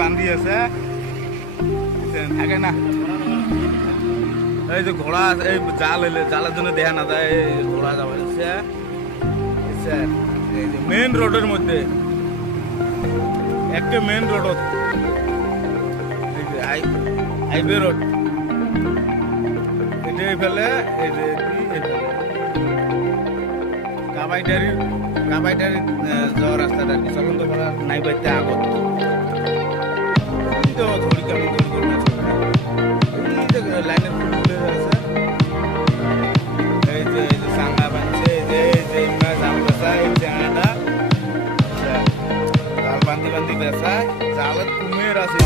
বান্ধি আছে থাকে না এই যে ঘোড়া এই জাল এলে জালের জন্য দেখা না যায় এই ঘোড়া যাবে এই যে মেন রোডের মধ্যে একটা মেন রোড এই যে হাইওয়ে রোড এটা ফেলে এই যে কাবাইটারি যাওয়ার রাস্তাটা কি চলন্ত করা নাই বাইতে আগত তো ধরি কেমন ধরি করবে লাইনের ফুলে আছে এই যে সাঙ্গা বানছে এই যে জাল বেসায় এই জায়গাটা জাল বান্ধি বেসায় জালের কুমের আছে